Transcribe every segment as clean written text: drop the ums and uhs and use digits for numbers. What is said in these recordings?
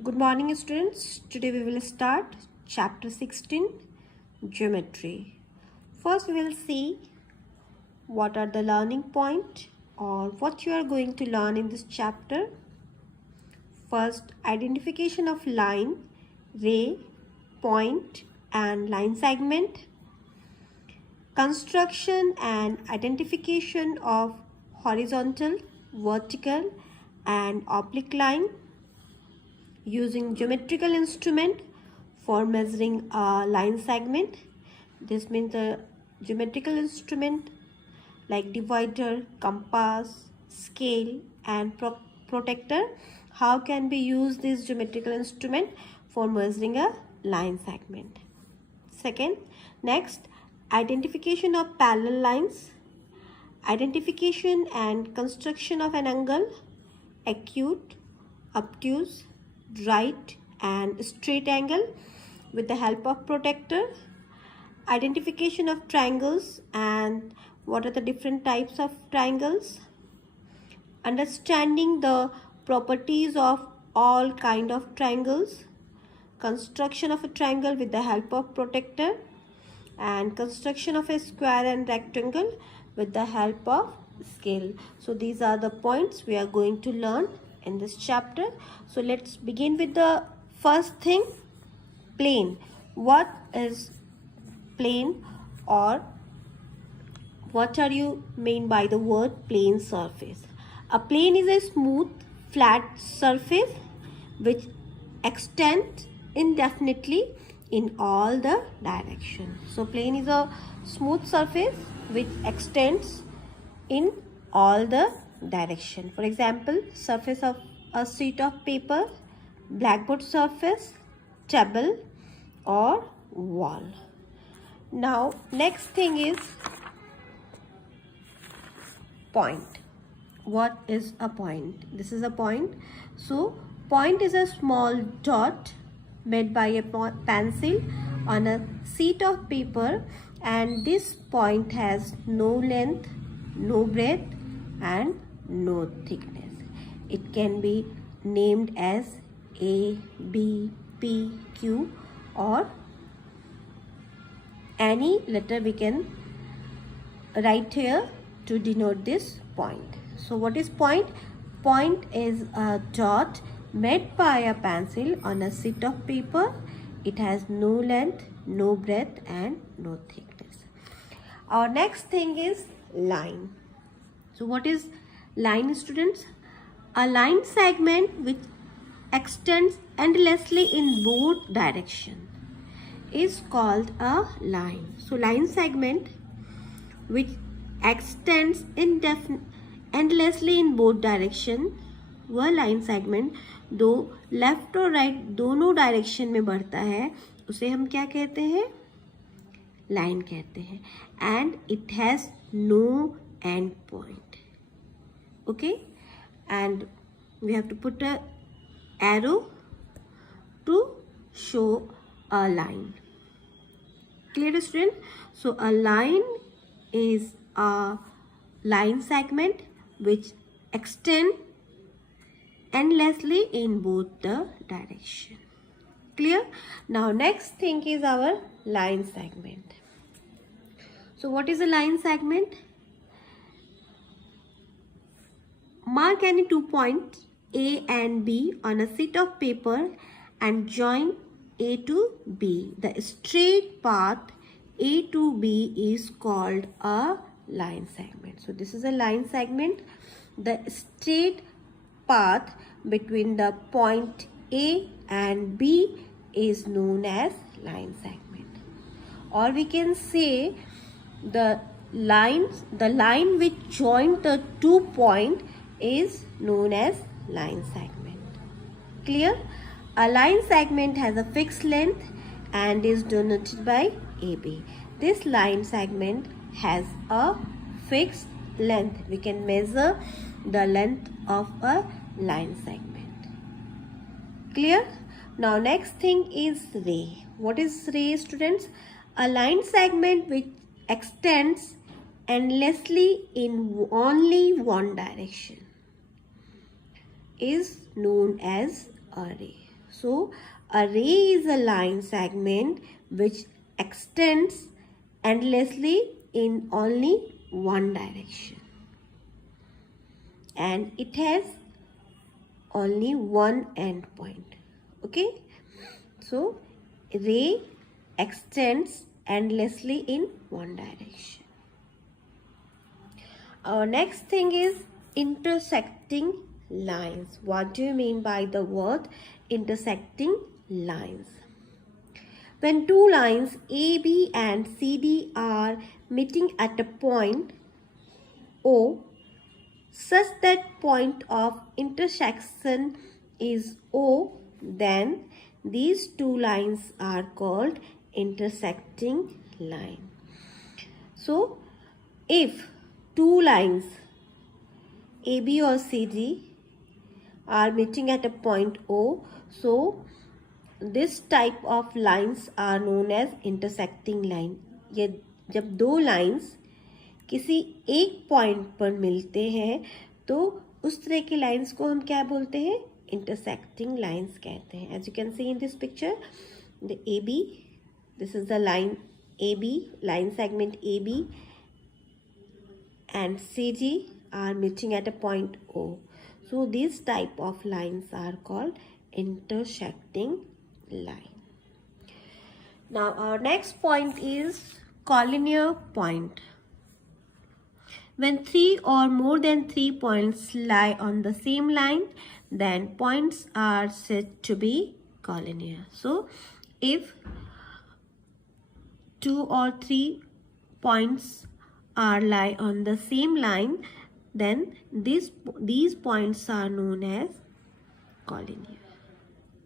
Good morning, students. Today we will start chapter 16, Geometry. First we will see what are the learning point or what you are going to learn in this chapter. First, identification of line, ray, point and line segment. Construction and identification of horizontal, vertical and oblique line using geometrical instrument for measuring a line segment. This means the geometrical instrument like divider, compass, scale and protractor. How can we use this geometrical instrument for measuring a line segment? Second, next, identification of parallel lines, identification and construction of an angle, acute, obtuse, right and straight angle with the help of protractor, identification of triangles and what are the different types of triangles, understanding the properties of all kind of triangles, construction of a triangle with the help of protractor and construction of a square and rectangle with the help of scale. So these are the points we are going to learn in this chapter. So let's begin with the first thing, plane. What is plane, or what are you mean by the word plane surface? A plane is a smooth flat surface which extends indefinitely in all the directions. So plane is a smooth surface which extends in all the direction. For example, surface of a sheet of paper, blackboard surface, table or wall. Now next thing is point. What is a point? This is a point. So point is a small dot made by a pencil on a sheet of paper, and this point has no length, no breadth and no thickness. It can be named as A, B, P, Q or any letter we can write here to denote this point. So what is point? Point is a dot made by a pencil on a sheet of paper. It has no length, no breadth and no thickness. Our next thing is line. So what is line, students? A line segment which extends endlessly in both directions is called a line. So line segment which extends endlessly in both direction, वह line segment दो left और right दोनों direction में बढ़ता है, उसे हम क्या कहते हैं? लाइन कहते हैं. And it has no end point. Okay, and we have to put a arrow to show a line. Clear, student? So a line is a line segment which extend endlessly in both the direction. Clear? Now next thing is our line segment. So what is a line segment? Mark any 2 points A and B on a sheet of paper and join A to B. The straight path A to B is called a line segment. So this is a line segment. The straight path between the point A and B is known as line segment. Or we can say the line which join the 2 points is known as line segment. Clear? A line segment has a fixed length and is denoted by AB. This line segment has a fixed length. We can measure the length of a line segment. Clear? Now next thing is ray. What is ray, students? A line segment which extends endlessly in only one direction is known as a ray. So a ray is a line segment which extends endlessly in only one direction, and it has only one end point. Okay, so ray extends endlessly in one direction. Our next thing is intersecting lines. What do you mean by the word intersecting lines? When two lines AB and CD are meeting at a point O, such that point of intersection is O, then these two lines are called intersecting line. So, if two lines AB or CD are meeting at a point O, so this type of lines are known as intersecting line. ये जब दो lines किसी एक point पर मिलते हैं तो उस तरह की लाइंस को हम क्या बोलते हैं? इंटरसेक्टिंग लाइंस कहते हैं. As you can see in this picture, the AB, this is the line AB, line segment AB and CD are meeting at a point O. So these type of lines are called intersecting line. Now our next point is collinear point. When three or more than 3 points lie on the same line, then points are said to be collinear. So if 2 or 3 points are lie on the same line, then these points are known as collinear.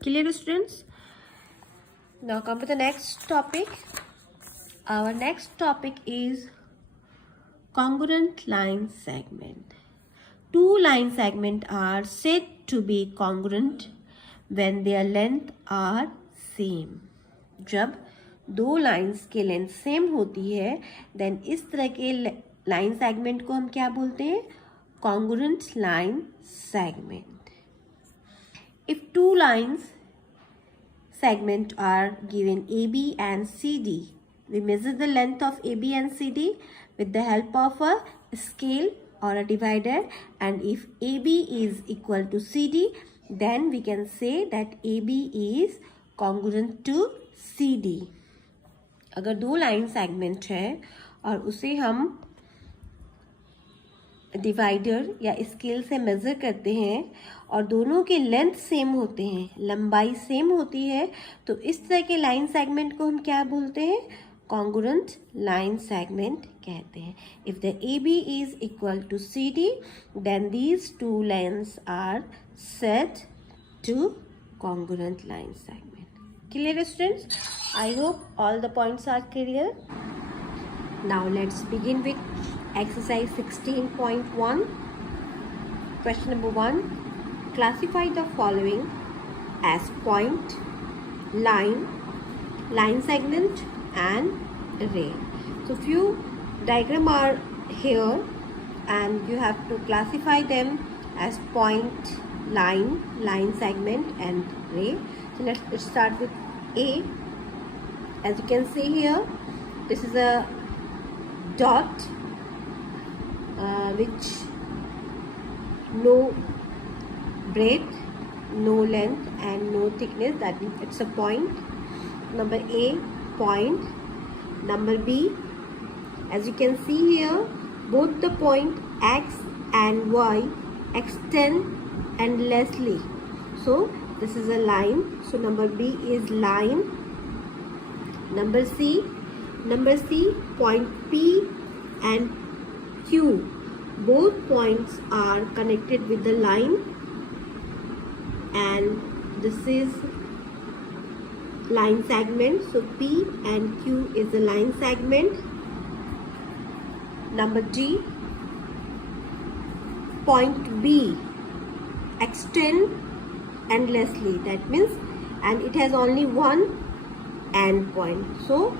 Clear, students? Now come to the next topic. Our next topic is congruent line segment. Two line segments are said to be congruent when their length are same. जब दो lines के length same होती है, then इस तरह के line segment को हम क्या बोलते हैं? Congruent line segment. If two lines segment are given AB and CD, we measure the length of AB and CD with the help of a scale or a divider, and if AB is equal to CD, then we can say that AB is congruent to CD. अगर दो line segment है और उसे हम divider या scale से measure करते हैं और दोनों के लेंथ सेम होते हैं, लंबाई सेम होती है, तो इस तरह के लाइन सेगमेंट को हम क्या बोलते हैं? कॉन्ग्रुएंट लाइन सेगमेंट कहते हैं. If the AB is equal to CD, then these two lines are said to congruent line segment. Clear students? I hope all the points are clear. Now let's begin with exercise 16.1. Question number 1. Classify the following as point, line, line segment and ray. So few diagram are here and you have to classify them as point, line, line segment and ray. So let's start with A. As you can see here, this is a dot which no breadth, no length and no thickness, that means it's a point. Number A, point. Number B, as you can see here, both the point X and Y extend endlessly, so this is a line, so number B is line. Number C, point P and Q, both points are connected with the line, and this is line segment, so P and Q is a line segment. Number D, point B extend endlessly, that means, and it has only one end point. So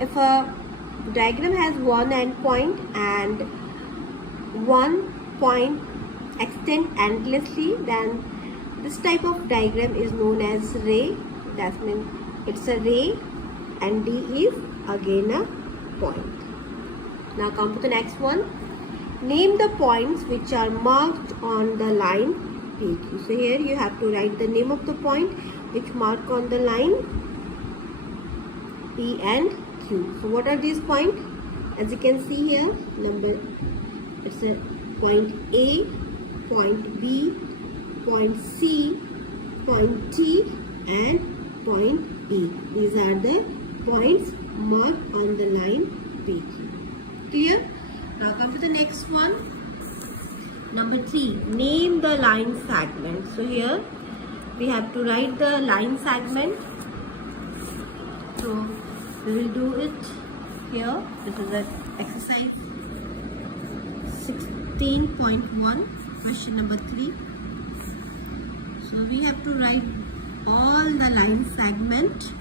if a diagram has one end point and one point extend endlessly, then This type of diagram is known as ray. That means it's a ray and D is again a point. Now come to the next one. Name the points which are marked on the line PQ. So here you have to write the name of the point which mark on the line P and Q. So what are these points? As you can see here, it's a point A, point B, point C, point T and point E. These are the points marked on the line PQ. Clear? Now come to the next one. Number 3. Name the line segment. So here we have to write the line segment. So we will do it here. This is the exercise 16.1, question number 3. So we have to write all the line segment.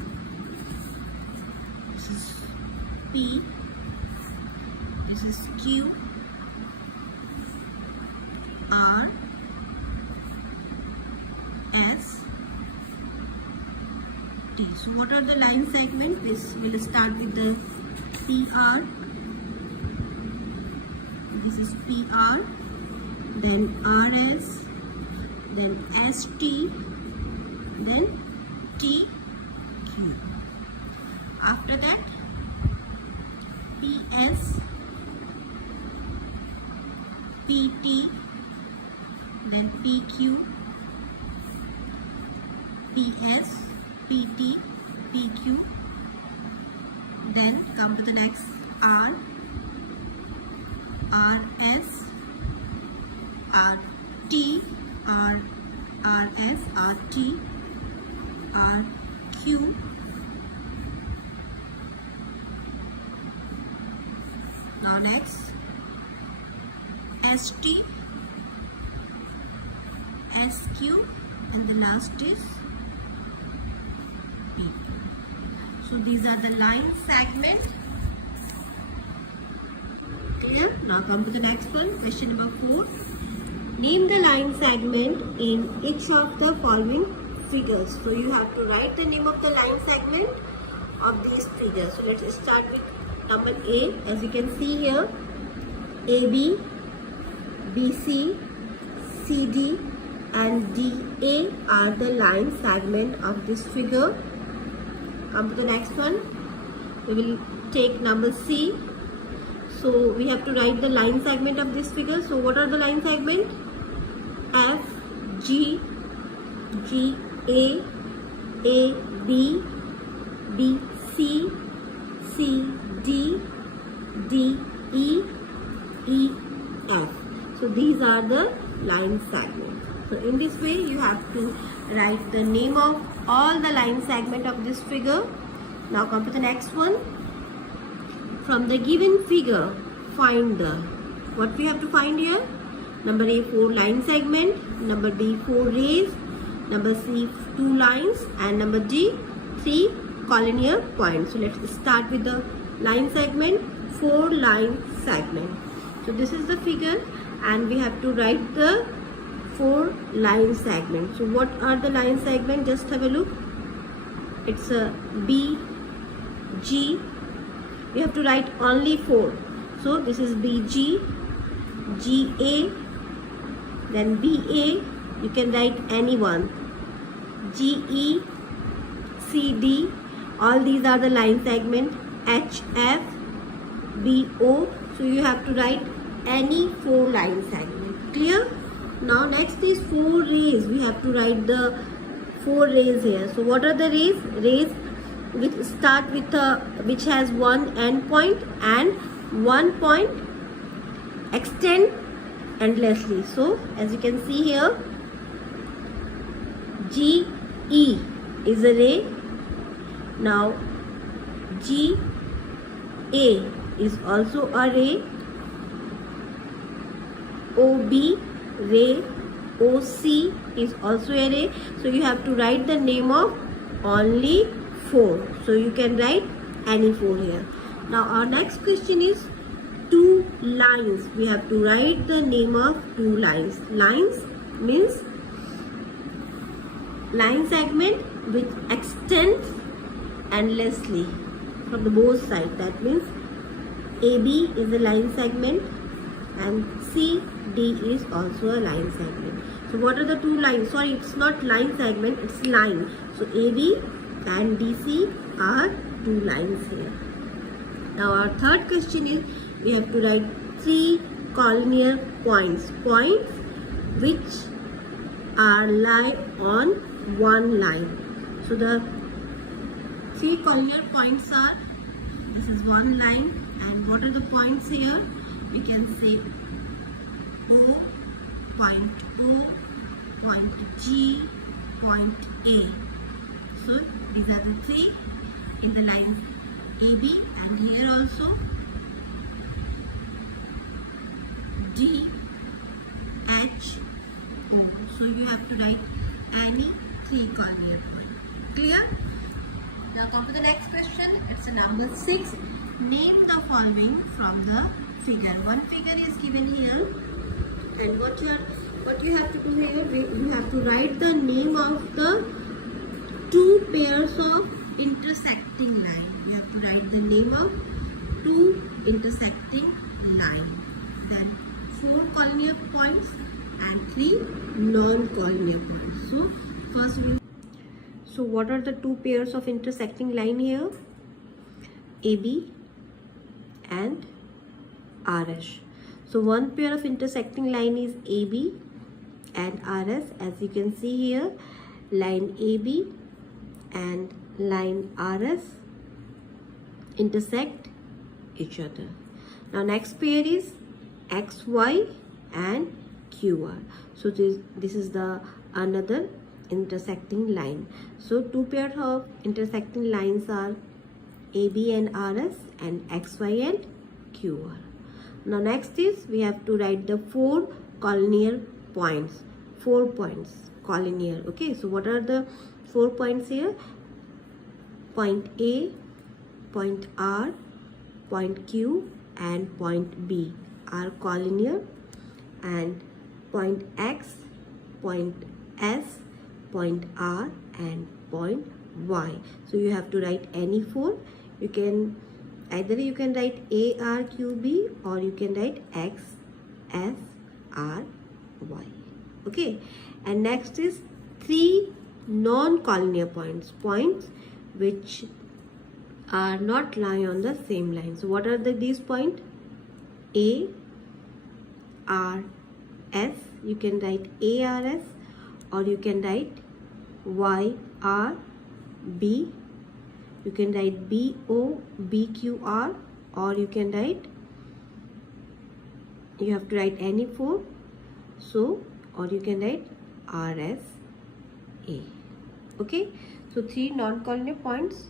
This is P, this is Q, R, S, T. So what are the line segments? This will start with the PR. This is PR, then RS, then ST, then TQ. After that, PS, PT, then PQ, PS, PT, PQ. Then come to the next R, RS, RT, RS, RT, RQ. Now next ST, SQ, and the last is P. So these are the line segments. Clear? Now come to the next one, question number 4. Name the line segment in each of the following figures. So you have to write the name of the line segment of these figures. So let's start with number A. As you can see here, AB, BC, CD and DA are the line segment of this figure. Come to the next one. We will take number C. So we have to write the line segment of this figure. So what are the line segment? F, G, G, A, B, B, C, C, D, D, E, E, F. So these are the line segments. So in this way you have to write the name of all the line segment of this figure. Now come to the next one. From the given figure, find the, what we have to find here? Number A, 4 line segment, number B, 4 rays, number C, 2 lines, and number D, 3 collinear points. So let's start with the line segment, 4 line segment. So this is the figure and we have to write the 4 line segments. So what are the line segments? Just have a look. It's a B, G. We have to write only 4. So this is BG, GA, then BA. You can write any one. GE, CD. All these are the line segment. HF, BO. So you have to write any 4 line segment. Clear? Now next is 4 rays. We have to write the 4 rays here. So what are the rays? Rays which start with which has one end point and one point extend endlessly. So as you can see here, GE is a ray. Now GA is also a ray. OB ray, OC is also a ray. So you have to write the name of only 4. So you can write any 4 here. Now our next question is 2 lines. We have to write the name of 2 lines. Lines means line segment which extends endlessly from the both sides. That means AB is a line segment and CD is also a line segment. So what are the two lines? Sorry, it's not line segment, it's line. So AB and DC are two lines here. Now our third question is, we have to write three collinear points which are lie on one line. So the three collinear points are, this is one line, and what are the points here? We can say O, point G, point A. So these are the three in the line AB, and here also D, H, O. So you have to write any three collinear points. Clear? Now come to the next question. It's a number 6. Name the following from the figure. One figure is given here, and what you have to do here, you have to write the name of the two pairs of intersecting line. You have to write the name of two intersecting line. Then 4 collinear points and 3 non-collinear points. So first so what are the two pairs of intersecting line here? AB and RS. So one pair of intersecting line is AB and RS. As you can see here, line AB and line RS intersect each other. Now next pair is XY and QR. So this is the another intersecting line. So two pairs of intersecting lines are AB and RS and XY and QR. Now next is, we have to write the 4 collinear points. 4 points collinear. Okay, so what are the 4 points here? Point A, point R, point Q and point B are collinear, and point X, point S, point R and point Y. So you have to write any 4. You can either write A, R, Q, B, or you can write X, S, R, Y. Okay, and next is 3 non-collinear points which are not lie on the same line. So what are these points? A, R, S. You can write A, R, S, or you can write Y, R, B. You can write B, O, B, Q, R, or you can write, you have to write any 4. So, or you can write R, S, A. Okay, so 3 non-collinear points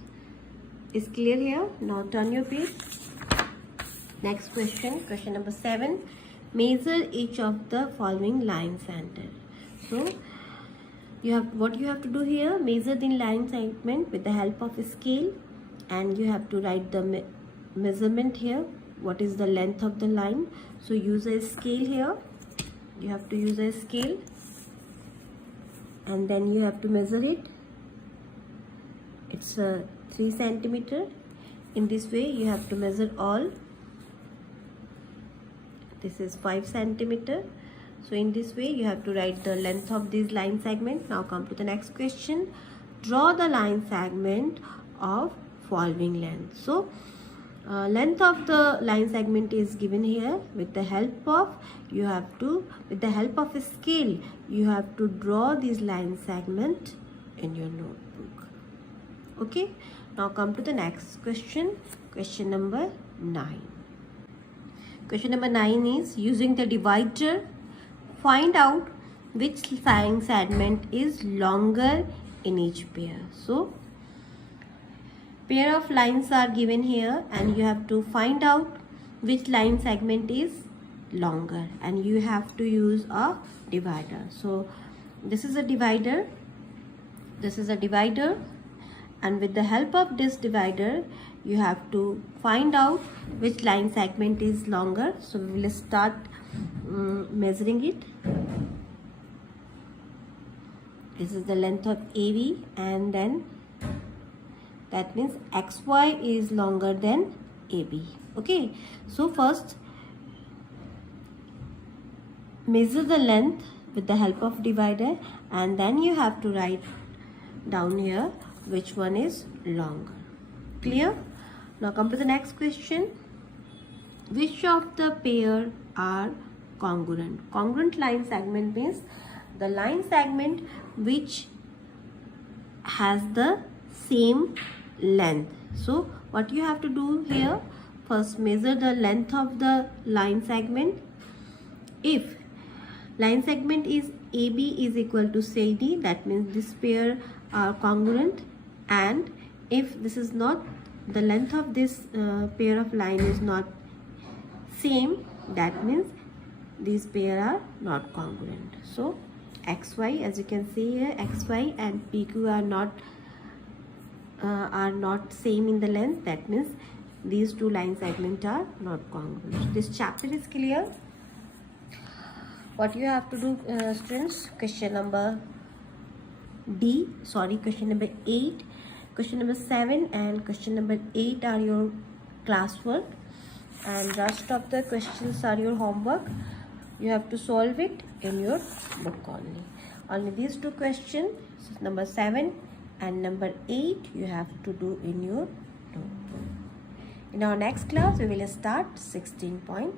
is clear here. Now turn your page. Next question, question number 7. Measure each of the following line center. So what you have to do here, measure the line segment with the help of a scale, and you have to write the measurement here. What is the length of the line? So use a scale here. You have to use a scale, and then you have to measure it. It's 3 centimeter. In this way you have to measure all. This is 5 centimeter. So in this way you have to write the length of this line segment. Now come to the next question. Draw the line segment of following length. So length of the line segment is given here. With the help of a scale, you have to draw this line segment in your notebook. Okay, now come to the next question. Question number 9. Question number 9 is, using the divider, find out which line segment is longer in each pair. So pair of lines are given here, and you have to find out which line segment is longer, and you have to use a divider. So this is a divider, and with the help of this divider you have to find out which line segment is longer. So we will start measuring it. this is the length of AB, and then that means XY is longer than AB. Okay, so first measure the length with the help of divider, and then you have to write down here which one is longer. Clear? Now come to the next question. Which of the pair are congruent? Congruent line segment means the line segment which has the same length. So what you have to do here, first measure the length of the line segment. If line segment is AB is equal to CD, that means this pair are congruent, and if this is not, the length of this pair of line is not same, that means these pair are not congruent. So XY, as you can see here, XY and PQ are not same in the length, that means these two line segments are not congruent. This chapter is clear. What you have to do, students, question number question number 8, question number 7 and question number 8 are your classwork, and rest of the questions are your homework. You have to solve it in your book only. Only these two questions, number 7 and number 8, you have to do in your notebook. In our next class, we will start 16.2.